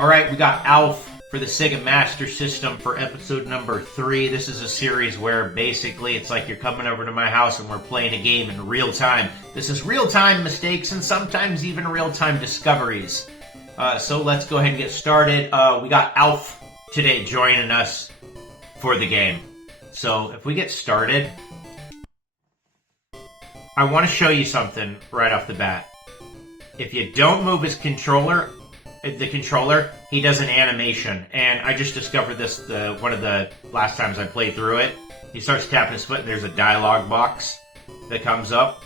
Alright, we got Alf for the Sega Master System for episode number 3. This is a series where basically it's like you're coming over to my house and we're playing a game in real time. This is real-time mistakes and sometimes even real-time discoveries. So let's go ahead and get started. We got Alf today joining us for the game. So if we get started, I want to show you something right off the bat. If you don't move his controller, he does an animation, and I just discovered this one of the last times I played through it. He starts tapping his foot and there's a dialogue box that comes up,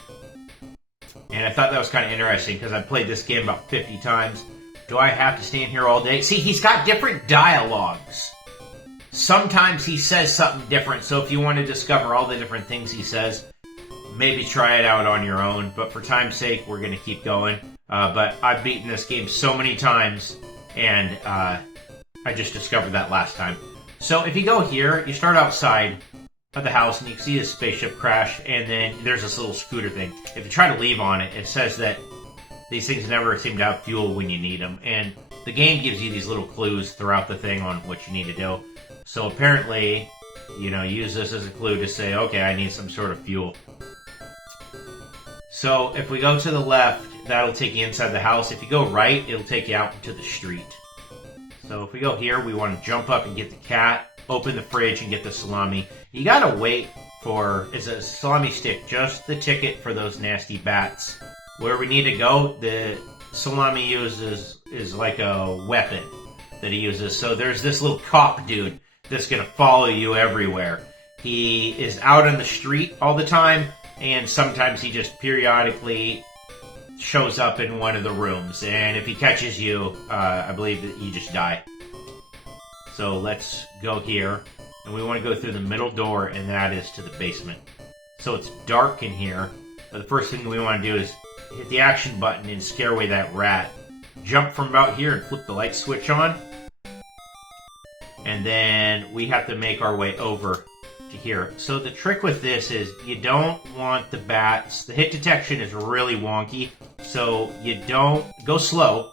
and I thought that was kind of interesting because I've played this game about 50 times. Do I have to stand here all day? See, he's got different dialogues. Sometimes he says something different, so if you want to discover all the different things he says, maybe try it out on your own, but for time's sake, we're going to keep going. But I've beaten this game so many times, and I just discovered that last time. So if you go here, you start outside of the house, and you can see a spaceship crash, and then there's this little scooter thing. If you try to leave on it, it says that these things never seem to have fuel when you need them, and the game gives you these little clues throughout the thing on what you need to do. So apparently, use this as a clue to say, okay, I need some sort of fuel. So if we go to the left, that'll take you inside the house. If you go right, it'll take you out into the street. So if we go here, we want to jump up and get the cat, open the fridge, and get the salami. You gotta wait for, it's a salami stick, just the ticket for those nasty bats. Where we need to go, the salami uses is like a weapon that he uses. So there's this little cop dude that's gonna follow you everywhere. He is out on the street all the time, and sometimes he just periodically shows up in one of the rooms. And if he catches you, I believe that you just die. So let's go here, and we want to go through the middle door, and that is to the basement. So it's dark in here, but the first thing we want to do is hit the action button and scare away that rat. Jump from about here and flip the light switch on. And then we have to make our way over to here. So the trick with this is you don't want the bats. The hit detection is really wonky, so you don't go slow,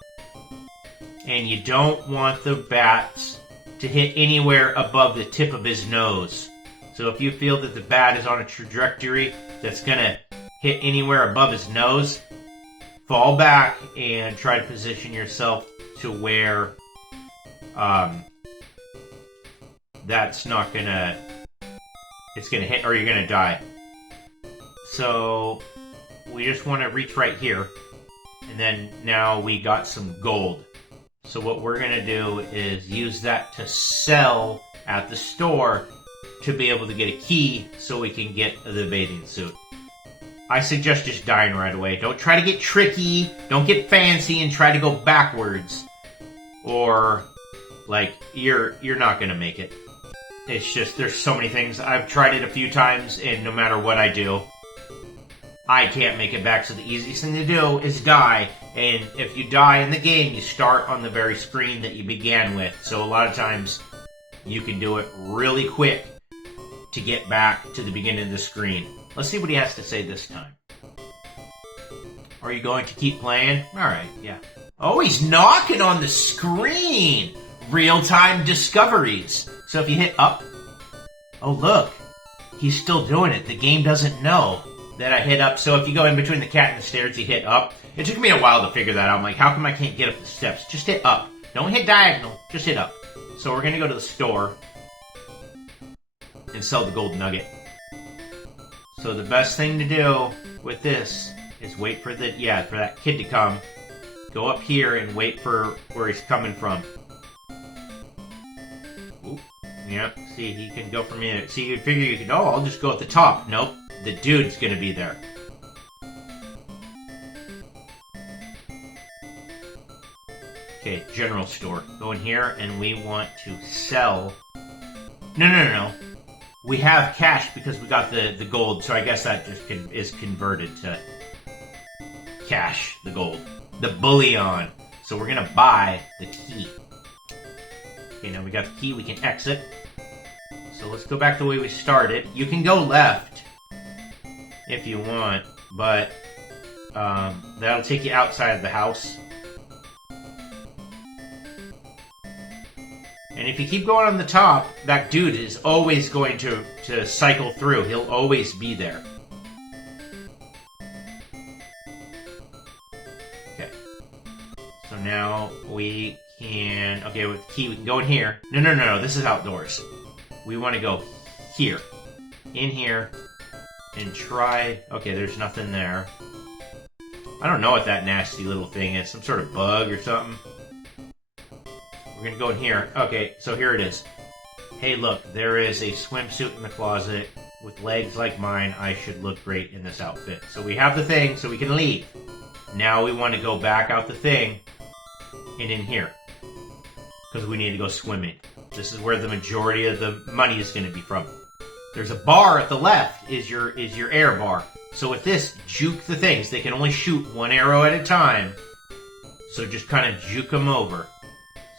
and you don't want the bats to hit anywhere above the tip of his nose. So if you feel that the bat is on a trajectory that's gonna hit anywhere above his nose, fall back and try to position yourself to where that's not gonna, it's gonna hit, or you're gonna die. So we just want to reach right here, and then now we got some gold. So what we're gonna do is use that to sell at the store to be able to get a key so we can get the bathing suit. I suggest just dying right away. Don't try to get tricky, don't get fancy and try to go backwards, or like you're not gonna make it. It's just, there's so many things. I've tried it a few times, and no matter what I do, I can't make it back. So the easiest thing to do is die. And if you die in the game, you start on the very screen that you began with. So a lot of times, you can do it really quick to get back to the beginning of the screen. Let's see what he has to say this time. Are you going to keep playing? Alright, yeah. Oh, he's knocking on the screen! Real-time discoveries. So if you hit up, oh look, he's still doing it. The game doesn't know that I hit up. So if you go in between the cat and the stairs, you hit up. It took me a while to figure that out. I'm like, how come I can't get up the steps? Just hit up. Don't hit diagonal, just hit up. So we're gonna go to the store and sell the gold nugget. So the best thing to do with this is wait for for that kid to come. Go up here and wait for where he's coming from. Yep, see, he can go from here. See, you figure you could, I'll just go at the top. Nope, the dude's gonna be there. Okay, general store. Go in here, and we want to sell... No. We have cash because we got the gold, so I guess that just is converted to cash, the gold. The bullion. So we're gonna buy the key. Okay, now we got the key, we can exit. So let's go back the way we started. You can go left if you want, but that'll take you outside of the house. And if you keep going on the top, that dude is always going to cycle through. He'll always be there. Okay. So now we can... Okay, with the key we can go in here. No. This is outdoors. We want to go here. In here. And try... Okay, there's nothing there. I don't know what that nasty little thing is. Some sort of bug or something. We're going to go in here. Okay, so here it is. Hey, look, there is a swimsuit in the closet with legs like mine. I should look great in this outfit. So we have the thing, so we can leave. Now we want to go back out the thing and in here. Because we need to go swimming. This is where the majority of the money is going to be from. There's a bar at the left is your air bar. So with this, juke the things. They can only shoot one arrow at a time. So just kind of juke them over.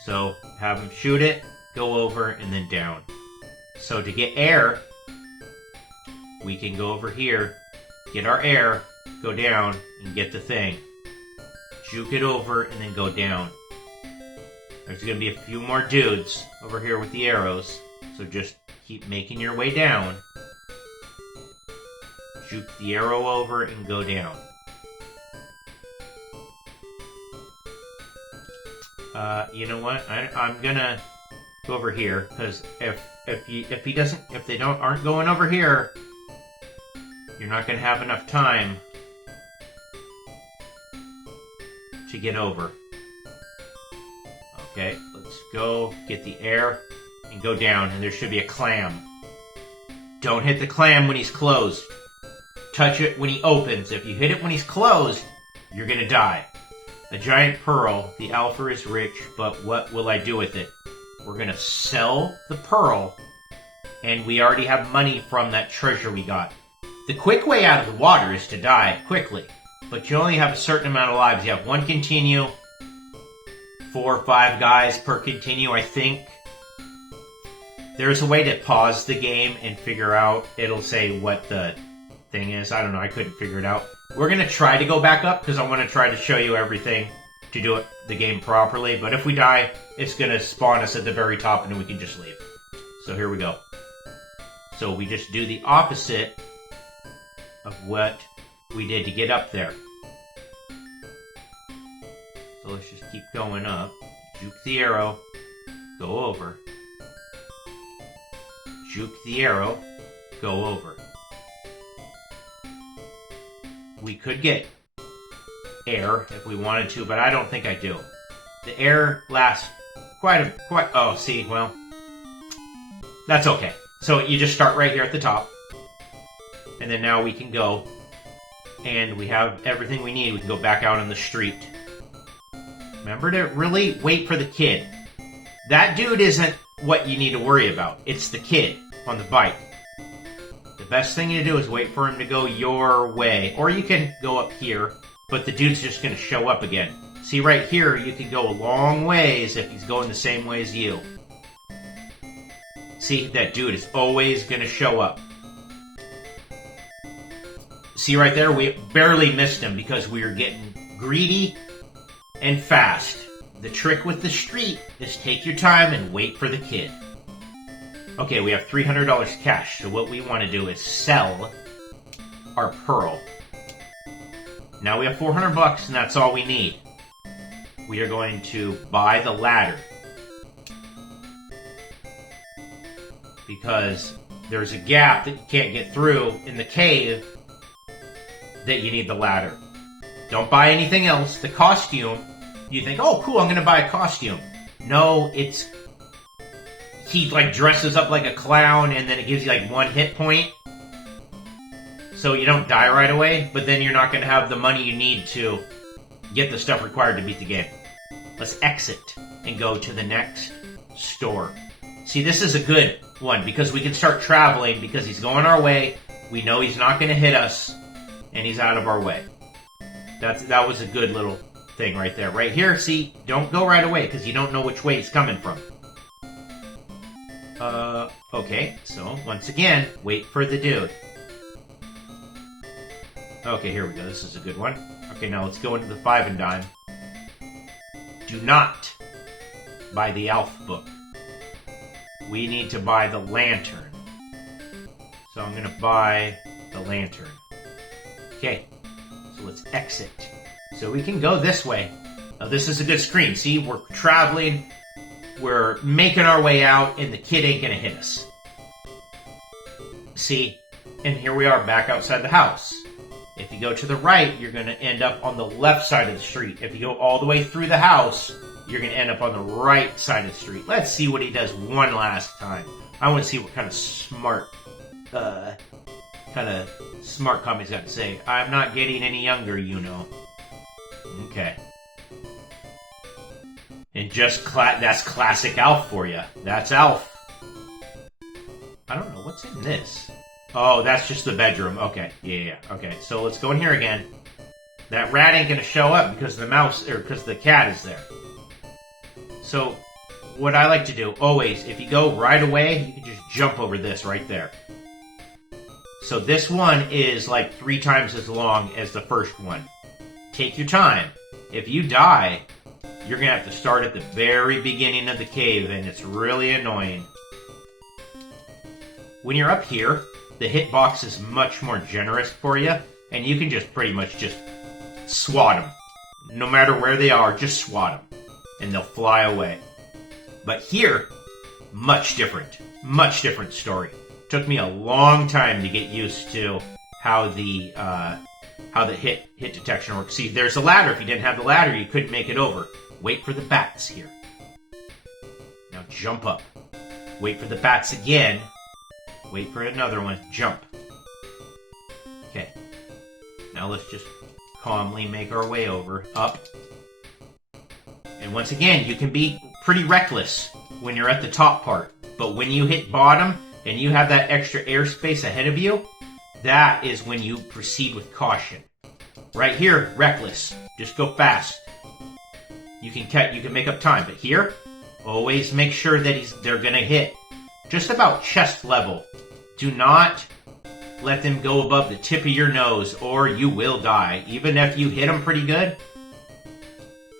So have them shoot it, go over, and then down. So to get air, we can go over here, get our air, go down, and get the thing. Juke it over, and then go down. There's going to be a few more dudes over here with the arrows. So just keep making your way down. Juke the arrow over and go down. You know what? I'm gonna go over here because if they aren't going over here, you're not gonna have enough time to get over. Okay, let's go get the air and go down, and there should be a clam. Don't hit the clam when he's closed. Touch it when he opens. If you hit it when he's closed, you're gonna die. A giant pearl. The alpha is rich, but what will I do with it? We're gonna sell the pearl, and we already have money from that treasure we got. The quick way out of the water is to die quickly, but you only have a certain amount of lives. You have one continue, 4 or 5 guys per continue, I think. There's a way to pause the game and figure out, it'll say what the thing is. I don't know, I couldn't figure it out. We're going to try to go back up because I want to try to show you everything to do the game properly. But if we die, it's going to spawn us at the very top and then we can just leave. So here we go. So we just do the opposite of what we did to get up there. So let's just keep going up. Juke the arrow. Go over. Juke the arrow. Go over. We could get air if we wanted to, but I don't think I do. The air lasts oh, see, well, that's okay. So you just start right here at the top, and then now we can go, and we have everything we need. We can go back out on the street. Remember to really wait for the kid. That dude isn't what you need to worry about. It's the kid on the bike. The best thing to do is wait for him to go your way. Or you can go up here, but the dude's just going to show up again. See, right here, you can go a long ways if he's going the same way as you. See, that dude is always going to show up. See right there, we barely missed him because we were getting greedy and fast. The trick with the street is take your time and wait for the kid. Okay, we have $300 cash, so what we want to do is sell our pearl. Now we have 400 bucks, and that's all we need. We are going to buy the ladder. Because there's a gap that you can't get through in the cave that you need the ladder. Don't buy anything else. The costume, you think, oh cool, I'm going to buy a costume. No, it's... He like dresses up like a clown and then it gives you like 1 hit point. So you don't die right away, but then you're not going to have the money you need to get the stuff required to beat the game. Let's exit and go to the next store. See, this is a good one because we can start traveling because he's going our way. We know he's not going to hit us and he's out of our way. That was a good little thing right there. Right here, see, don't go right away because you don't know which way he's coming from. Okay, so once again, wait for the dude. Okay, here we go. This is a good one. Okay, now let's go into the 5 and dime. Do not buy the Alpha book. we need to buy the lantern. So I'm going to buy the lantern. Okay, so let's exit. So we can go this way. Now this is a good screen. See, we're traveling, we're making our way out, and the kid ain't going to hit us. See, and here we are back outside the house. If you go to the right, you're going to end up on the left side of the street. If you go all the way through the house, you're going to end up on the right side of the street. Let's see what he does one last time. I want to see what kind of smart comment he's got to say. I'm not getting any younger, you know. Okay. And just that's classic Alf for you. That's Alf. I don't know what's in this. Oh, that's just the bedroom. Okay, yeah. Okay, so let's go in here again. That rat ain't gonna show up because the mouse, or because the cat is there. So, what I like to do, always, if you go right away, you can just jump over this right there. So this one is like 3 times as long as the first one. Take your time. If you die, you're gonna have to start at the very beginning of the cave, and it's really annoying. When you're up here, the hitbox is much more generous for you, and you can just pretty much just swat them. No matter where they are, just swat them, and they'll fly away. But here, much different story. Took me a long time to get used to how the hit detection works. See, there's a ladder. If you didn't have the ladder, you couldn't make it over. Wait for the bats here. Now jump up. Wait for the bats again. Wait for another one. Jump. Okay. Now let's just calmly make our way over. Up. And once again, you can be pretty reckless when you're at the top part. But when you hit bottom and you have that extra airspace ahead of you, that is when you proceed with caution. Right here, reckless. Just go fast. You can make up time. But here, always make sure that they're going to hit just about chest level. Do not let them go above the tip of your nose or you will die. Even if you hit them pretty good,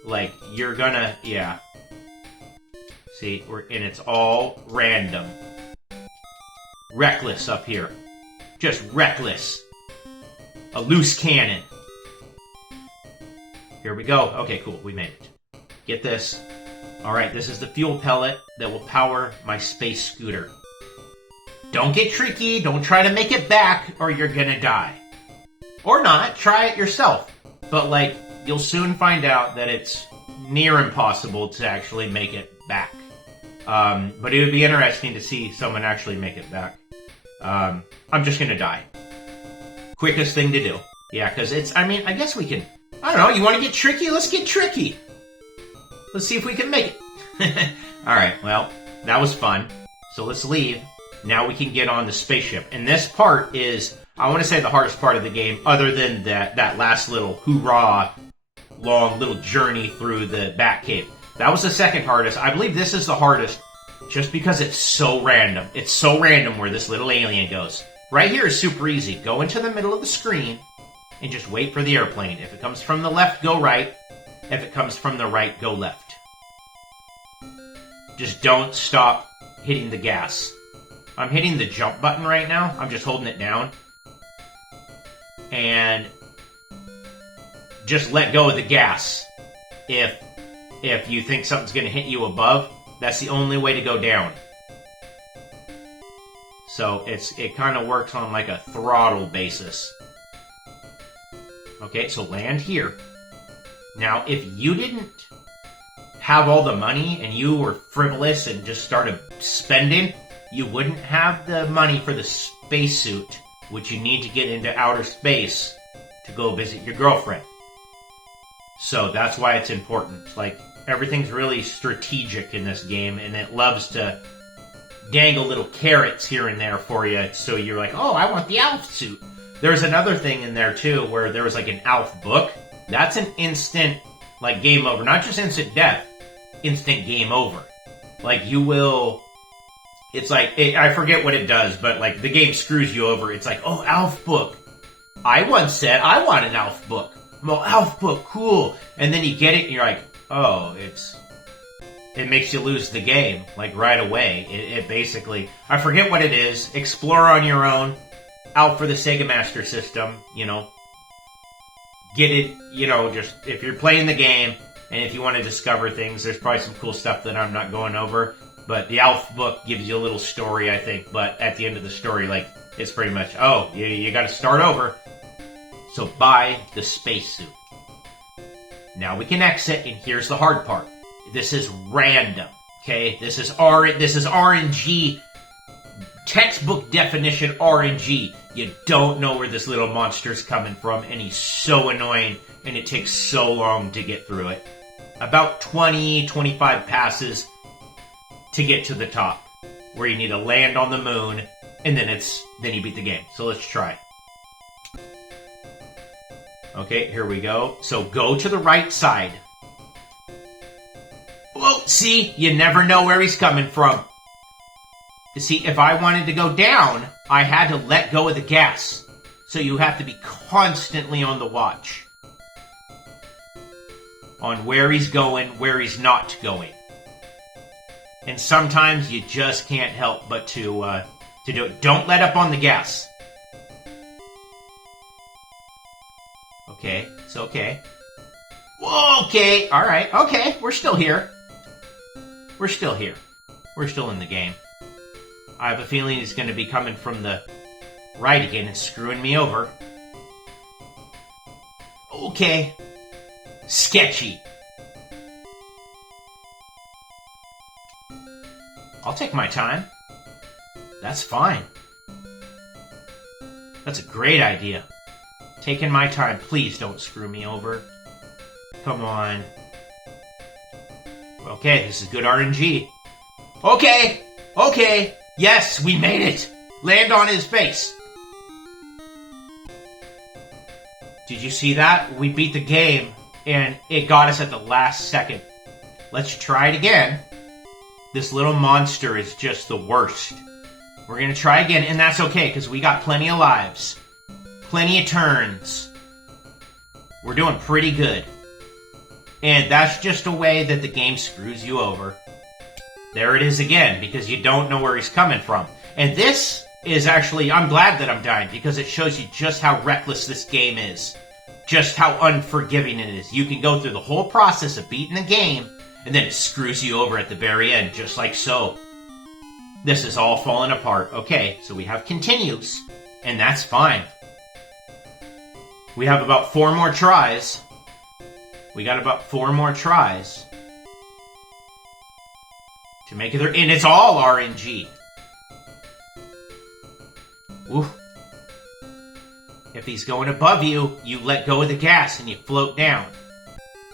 like, you're gonna, yeah. See, and it's all random. Reckless up here. Just reckless. A loose cannon. Here we go. Okay, cool. We made it. Get this. Alright, this is the fuel pellet that will power my space scooter. Don't get tricky. Don't try to make it back or you're gonna die. Or not. Try it yourself. But, like, you'll soon find out that it's near impossible to actually make it back. But it would be interesting to see someone actually make it back. I'm just gonna die. Quickest thing to do. Yeah, because I guess we can... I don't know, you want to get tricky? Let's get tricky. Let's see if we can make it. Alright, well, that was fun. So let's leave. Now we can get on the spaceship. And this part is, I want to say, the hardest part of the game, other than that last little hoorah, long little journey through the Batcave. That was the second hardest. I believe this is the hardest, just because it's so random. It's so random where this little alien goes. Right here is super easy. Go into the middle of the screen and just wait for the airplane. If it comes from the left, go right. If it comes from the right, go left. Just don't stop hitting the gas. I'm hitting the jump button right now. I'm just holding it down. And just let go of the gas. If you think something's going to hit you above, that's the only way to go down. So it kind of works on like a throttle basis. Okay, so land here. Now, if you didn't have all the money and you were frivolous and just started spending, you wouldn't have the money for the spacesuit, which you need to get into outer space to go visit your girlfriend. So that's why it's important. Like, everything's really strategic in this game, and it loves to dangle little carrots here and there for you, so you're like, oh, I want the Alf suit. There's another thing in there, too, where there was like an Alf book. That's an instant, like, game over. Not just instant death, instant game over. Like, you will... It's like, I forget what it does, but, like, the game screws you over. It's like, oh, Alf book. I once said, I want an Alf book. Well, Alf book, cool. And then you get it, and you're like, oh, it makes you lose the game, like, right away. It basically... I forget what it is. Explore on your own. Out for the Sega Master System, you know. Get it, you know, just... If you're playing the game, and if you want to discover things, there's probably some cool stuff that I'm not going over. But the Alf book gives you a little story, I think. But at the end of the story, like, it's pretty much, oh, you got to start over. So buy the spacesuit. Now we can exit, and here's the hard part. This is random, okay? This is RNG, textbook definition RNG. You don't know where this little monster's coming from, and he's so annoying, and it takes so long to get through it. About 20, 25 passes to get to the top, where you need to land on the moon, and then you beat the game. So let's try. Okay, here we go. So go to the right side. Whoa, see? You never know where he's coming from. You see, if I wanted to go down, I had to let go of the gas. So you have to be constantly on the watch. On where he's going, where he's not going. And sometimes you just can't help but to do it. Don't let up on the gas. Okay, it's okay. Whoa, okay, alright, okay, we're still here. We're still here. We're still in the game. I have a feeling he's going to be coming from the right again and screwing me over. Okay. Sketchy. I'll take my time. That's fine. That's a great idea. Taking my time. Please don't screw me over. Come on. Okay, this is good RNG. Okay! Okay! Yes, we made it! Land on his face! Did you see that? We beat the game, and it got us at the last second. Let's try it again. This little monster is just the worst. We're gonna try again, and that's okay, because we got plenty of lives. Plenty of turns. We're doing pretty good. And that's just a way that the game screws you over. There it is again, because you don't know where he's coming from. And this is actually, I'm glad that I'm dying, because it shows you just how reckless this game is. Just how unforgiving it is. You can go through the whole process of beating the game, and then it screws you over at the very end, just like so. This is all falling apart. Okay, so we have continues, and that's fine. We have about 4 more tries. We got about 4 more tries to make it there, and it's all RNG. Ooh. If he's going above you, you let go of the gas and you float down.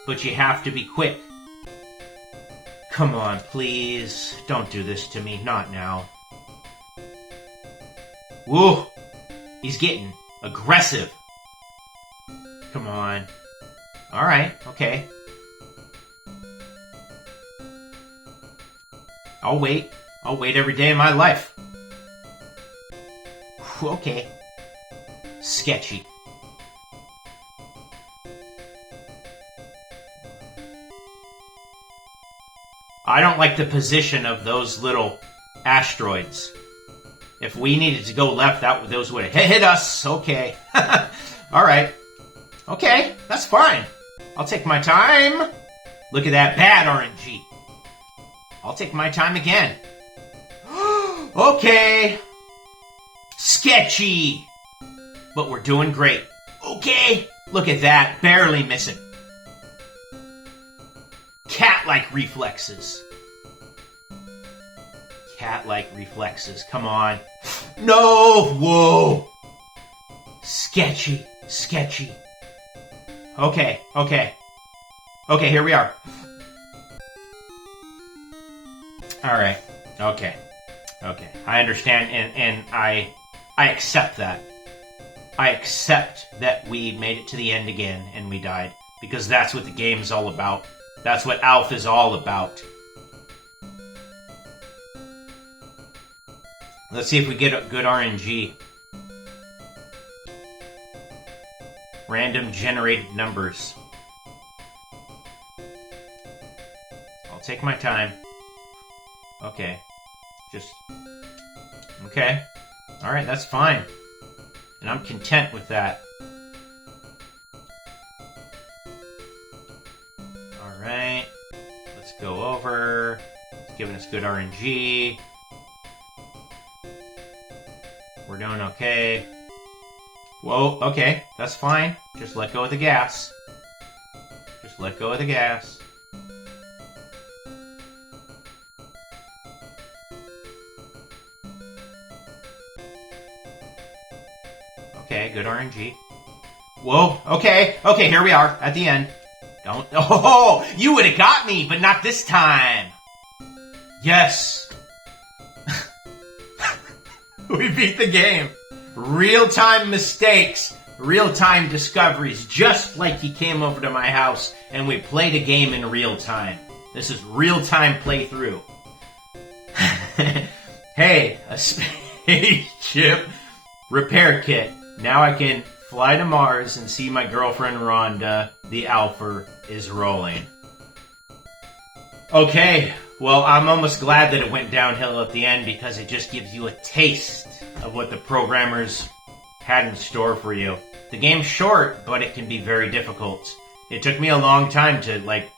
But you have to be quick. Come on, please. Don't do this to me. Not now. Woo! He's getting aggressive. Come on. Alright, okay. I'll wait. I'll wait every day of my life. Okay. Sketchy. I don't like the position of those little asteroids. If we needed to go left, those would have hit us. Okay. Alright. Okay, that's fine. I'll take my time. Look at that bad RNG. I'll take my time again. Okay. Sketchy. But we're doing great. Okay. Look at that. Barely missing. Cat-like reflexes. Cat-like reflexes. Come on. No! Whoa! Sketchy. Sketchy. Okay, okay. Okay, here we are. Alright. Okay. Okay. I understand, and I accept that. I accept that we made it to the end again, and we died. Because that's what the game's all about. That's what Alf is all about. Let's see if we get a good RNG. Random generated numbers. I'll take my time. Okay. Just... Okay. Alright, that's fine. And I'm content with that. Alright. Let's go over. It's giving us good RNG. We're doing okay. Whoa, okay. That's fine. Just let go of the gas. Just let go of the gas. Okay, good RNG. Whoa, okay, okay, here we are, at the end. Don't, oh, you would have got me, but not this time. Yes. We beat the game. Real-time mistakes, real-time discoveries, just like he came over to my house and we played a game in real time. This is real-time playthrough. Hey, a spaceship repair kit. Now I can fly to Mars and see my girlfriend Rhonda. The Alpha is rolling. Okay, well, I'm almost glad that it went downhill at the end because it just gives you a taste of what the programmers had in store for you. The game's short, but it can be very difficult. It took me a long time to, like,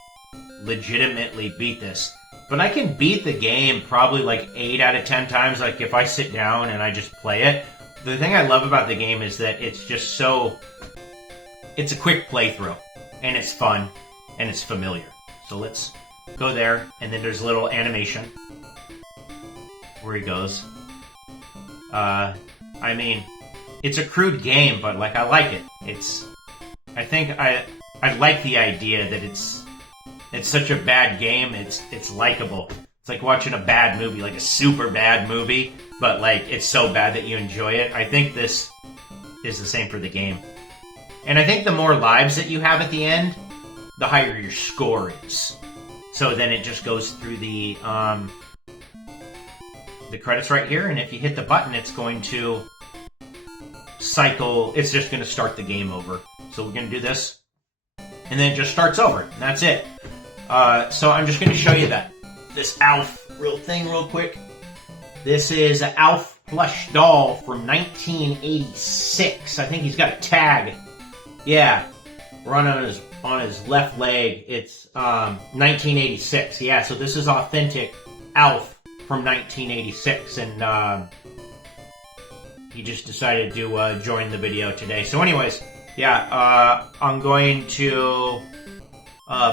legitimately beat this. But I can beat the game probably like 8 out of 10 times, like if I sit down and I just play it. The thing I love about the game is that it's just so... It's a quick playthrough, and it's fun, and it's familiar. So let's go there, and then there's a little animation where he goes. I mean, it's a crude game, but like I like it. I think I like the idea that it's such a bad game. It's likable. It's like watching a bad movie, like a super bad movie, but like it's so bad that you enjoy it. I think this is the same for the game. And I think the more lives that you have at the end, the higher your score is. So then it just goes through the credits right here, and if you hit the button, it's going to cycle. It's just going to start the game over. So we're going to do this, and then it just starts over, and that's it. So I'm just going to show you this Alf real quick. This is an Alf plush doll from 1986. I think he's got a tag. Yeah, run on his left leg. It's 1986. Yeah, so this is authentic Alf from 1986, and he just decided to join the video today. So anyways, yeah, I'm going to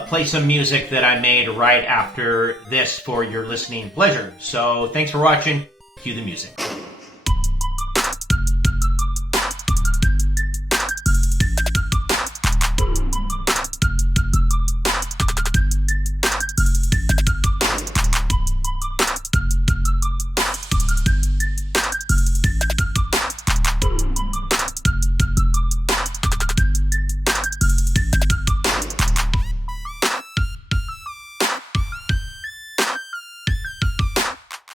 play some music that I made right after this for your listening pleasure. So thanks for watching. Cue the music.